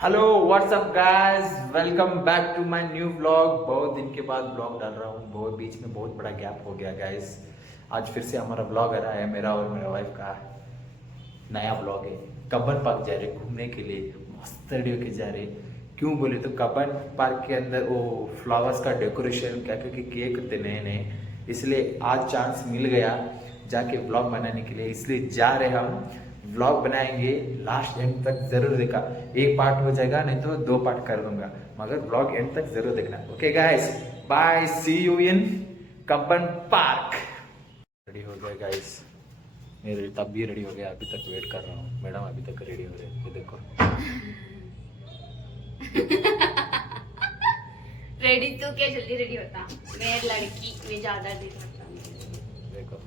Hello what's up guys, welcome back to my new vlog. बहुत दिन के बाद व्लॉग डाल रहा हूँ। बहुत बीच में बहुत बड़ा गैप हो गया गाइस। आज फिर से हमारा व्लॉग आ रहा है, मेरा और मेरा वाइफ का नया व्लॉग है। कब्बन पार्क जा रहे घूमने के लिए, मस्त रेडी होके जा रहे। क्यों बोले तो कब्बन पार्क के अंदर वो फ्लावर्स का डेकोरेशन क्या क्या किए करते नए नए, इसलिए आज चांस मिल गया जाके व्लॉग बनाने के लिए, इसलिए जा रहे हम। व्लॉग बनाएंगे, लास्ट एंड तक जरूर देखा। एक पार्ट हो जाएगा नहीं तो दो पार्ट कर दूंगा, मगर व्लॉग एंड तक जरूर देखना। Okay guys, bye, see you in Cubbon Park. Ready हो गया गाइस, मेरे तब भी रेडी हो गया, अभी तक वेट कर रहा हूँ। मैडम अभी तक रेडी हो रहे हैं, ये देखो। रेडी तो क्या जल्दी रेडी होता, मैं लड़की में ज्यादा दिखाता। देखो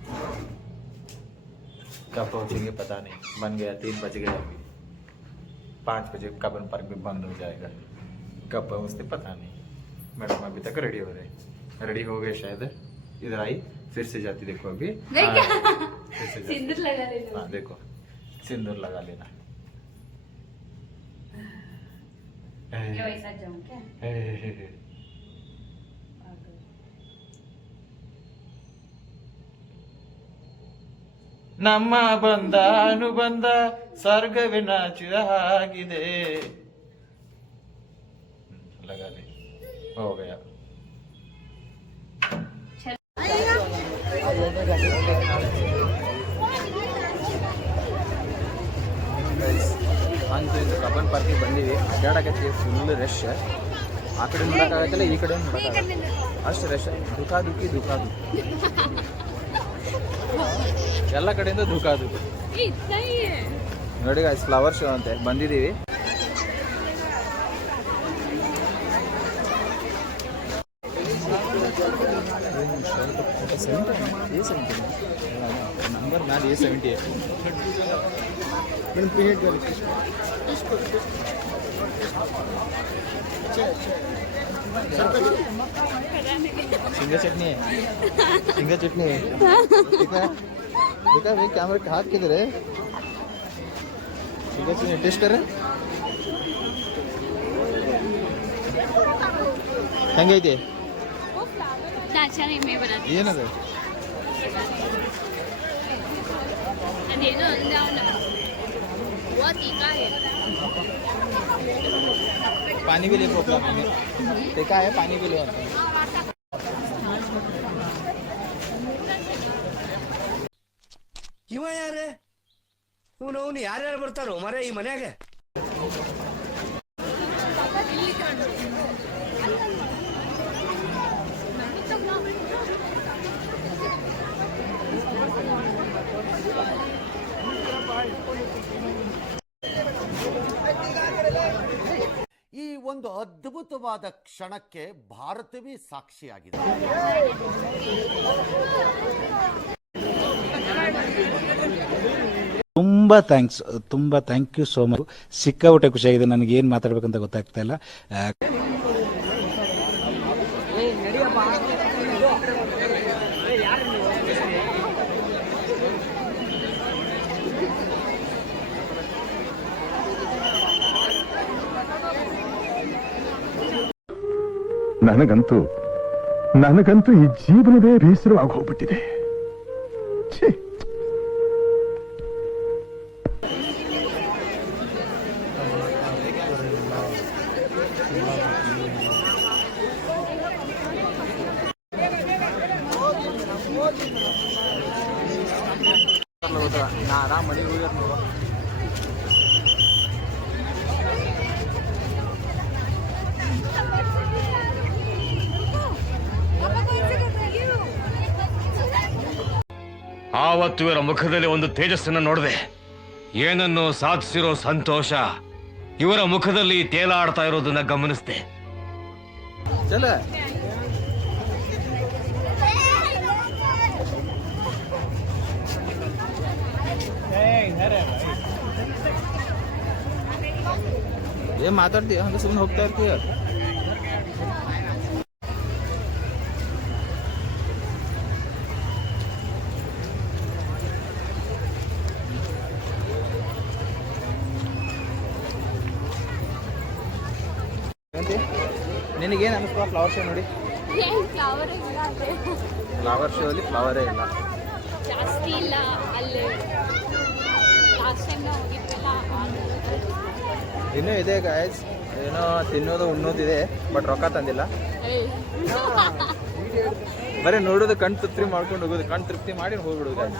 कब पहुंचेंगे पता नहीं, बन गया 3 बज गए, अभी 5 बजे कब्बन पार्क भी बंद हो जाएगा। कब पहुंचते पता नहीं। मैडम अभी तक रेडी हो रहे, रेडी हो गए शायद। इधर आई, फिर से जाती, देखो अभी फिर से सिंदूर लगा लेना। हाँ देखो, सिंदूर लगा लेना। ऐसा जाऊं क्या? ನಮ್ಮ ಬಂದ ಅನುಬಂಧ ಸ್ವರ್ಗವೇ ನಾಚಿದ ಹಾಗಿದೆ। लगा ले, हो गया। ಅಂತೂ ಇದು ಕಬ್ಬನ್ ಪಾರ್ಕಿಗೆ ಬಂದೀವಿ, ಅಡ್ಡಾಡಕತ್ತೀವಿ, ಫುಲ್ ರಶ್। ಆ ಕಡೆ ನೋಡೋಕ್ಕಾಗತ್ತಲ್ಲ, ಈ ಕಡೆ ನೋಡೋಕ್ಕಾಗಲ್ಲ, ಅಷ್ಟು ರಶ್। ದುಃಖಿ ಎಲ್ಲ ಕಡೆಯಿಂದ ದುಃಖ ನೋಡಿ ಗಾಯ್ಸ್, ಫ್ಲವರ್ ಶೋ ಅಂತೆ ಬಂದಿದ್ದೀವಿ। नंबर मैम A70 है। सिंगर चटनी है, सिंगर चटनी है। देखा भाई कैमरे के हाथ किधर है? सिंगर चटनी टेस्ट कर रहे ಹೆಂಗೈತೆ? ಚೆನ್ನಾಗಿ ಬರುತ್ತೆ। ಏನದು? ಅದೇನೋ पानी भी ले प्रॉब्लम है, देखा है पानी भी ले। ಇವ ಯಾರೇ? ಅವನು ಯಾರ್ಯಾರು ಬರ್ತಾರೋ ಮರ ಈ ಮನ್ಯಾಗ? ಈ ಒಂದು ಅದ್ಭುತವಾದ ಕ್ಷಣಕ್ಕೆ ಭಾರತವೇ ಸಾಕ್ಷಿಯಾಗಿದೆ। ತುಂಬ ಥ್ಯಾಂಕ್ ಯು ಸೋ ಮಚ್। ಸಿಕ್ಕಾಪಟ್ಟೆ ಖುಷಿಯಾಗಿದೆ, ನನಗೆ ಏನು ಮಾತಾಡ್ಬೇಕಂತ ಗೊತ್ತಾಗ್ತಾ ಇಲ್ಲ। ನನಗಂತೂ ಈ ಜೀವನವೇ ಬೇಸರವಾಗಿ ಹೋಗ್ಬಿಟ್ಟಿದೆ। आराम मनी हुई ಆವತ್ತು ಇವರ ಮುಖದಲ್ಲಿ ಒಂದು ತೇಜಸ್ಸನ್ನು ನೋಡಿದೆ, ಏನನ್ನು ಸಾಧಿಸಿರೋ ಸಂತೋಷ ಇವರ ಮುಖದಲ್ಲಿ ತೇಲಾಡ್ತಾ ಇರೋದನ್ನ ಗಮನಿಸಿದೆ। ಚಲ ಏನ್ ಮಾತಾಡ್ತೀಯ, ಹಂಗೆ ಸುಮ್ಮನೆ ಹೋಗ್ತಾ ಇರ್ತೀಯ। ನಿನಗೇನು ಅನಿಸ್ತಾ ಫ್ಲವರ್ ಶೋ ನೋಡಿ? ಏನ್ ಫ್ಲವರ್ ಇಲ್ಲ ಅಲ್ಲೇ ಫ್ಲವರ್ ಶೋ ಅಲ್ಲಿ ಫ್ಲವರೇ ಇಲ್ಲ. ಜಾಸ್ತಿ ಇಲ್ಲ ಅಲ್ಲೇ. ಲಾಸ್ಟ್ ಟೈಮ್ ನಾವು ಹೋಗಿದ್ವಲ್ಲ ಇನ್ನೂ ಇದೆ ಗಾಯ್ಸ್, ಏನೋ ತಿನ್ನೋದು ಉಣ್ಣೋದಿದೆ, ಬಟ್ ರೊಕ್ಕ ತಂದಿಲ್ಲ. ಬರೀ ನೋಡೋದು ಕಣ್ ತೃಪ್ತಿ ಮಾಡ್ಕೊಂಡು ಹೋಗೋದು, ಕಣ್ ತೃಪ್ತಿ ಮಾಡಿ ಹೋಗ್ಬಿಡೋದು ಗಾಯ್ಸ್.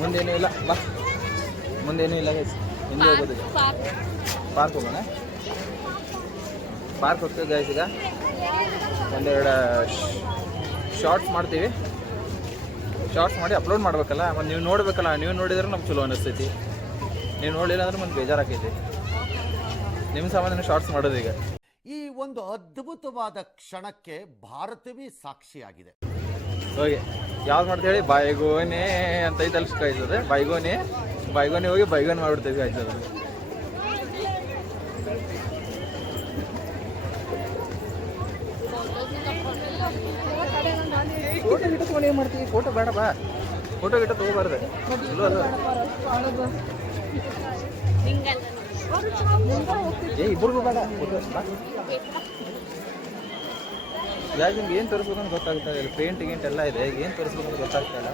ಮುಂದೇನೂ ಇಲ್ಲ, ಬಾ ಮುಂದೇನೂ ಇಲ್ಲ ಗೈಸ್, ಹಿಂಗೆ ಹೋಗೋದು. ಪಾರ್ಕ್ ಹೋಗೋಣ, ಪಾರ್ಕ್ ಹೋಗ್ತೀವಿ ಗೈಸ್. ಈಗ ಒಂದೆರಡು ಶಾರ್ಟ್ಸ್ ಮಾಡ್ತೀವಿ, ಶಾರ್ಟ್ಸ್ ಮಾಡಿ ಅಪ್ಲೋಡ್ ಮಾಡ್ಬೇಕಲ್ಲ, ಮತ್ತು ನೀವು ನೋಡ್ಬೇಕಲ್ಲ, ನೀವು ನೋಡಿದ್ರೆ ನಮ್ಗೆ ಚಲೋ ಅನ್ನಿಸ್ತೈತಿ, ನೀವು ನೋಡಲಿಲ್ಲ ಅಂದ್ರೆ ನಮ್ಗೆ ಬೇಜಾರಾಕೈತಿ. ನಿಮ್ಮ ಸಂಬಂಧ ಶಾರ್ಟ್ಸ್ ಮಾಡೋದು. ಈಗ ಈ ಒಂದು ಅದ್ಭುತವಾದ ಕ್ಷಣಕ್ಕೆ ಭಾರತವೇ ಸಾಕ್ಷಿಯಾಗಿದೆ. ಹೋಗಿ ಯಾವ್ದು ಮಾಡ್ತೀವಿ ಹೇಳಿ, ಬೈಗೋನೆ ಅಂತ ಐತಲ್ಲಿ ಕಾಯ್ತದೆ. ಬೈಗೋನೆ ಬೈಗೋನೆ ಹೋಗಿ ಬೈಗೋನೆ ಮಾಡ್ಬಿಡ್ತೀವಿ ಕಾಯ್ತದೆ. ಫೋಟೋ ಗಿಟ ತೊಗೊಂಡು ಏನು ಮಾಡ್ತೀವಿ? ಫೋಟೋ ಬೇಡ, ಬಾ ಫೋಟೋ ಗಿಟ ತೊಗೋಬಾರ್ದು, ಚಲೋ ಅಲ್ಲ. ಇಬ್ಬರಿಗೂ ಬೇಡ ಫೋಟೋ. ಯಾಕೆ ನಿಮ್ಗೆ ಏನು ತೋರಿಸ್ಬೇಕಂತ ಗೊತ್ತಾಗ್ತಾ ಇಲ್ಲ. ಪೇಂಟ್ ಗೀಂಟ್ ಎಲ್ಲ ಇದೆ, ಏನು ತೋರಿಸ್ಬೇಕಂತ ಗೊತ್ತಾಗ್ತಾ ಇಲ್ಲ.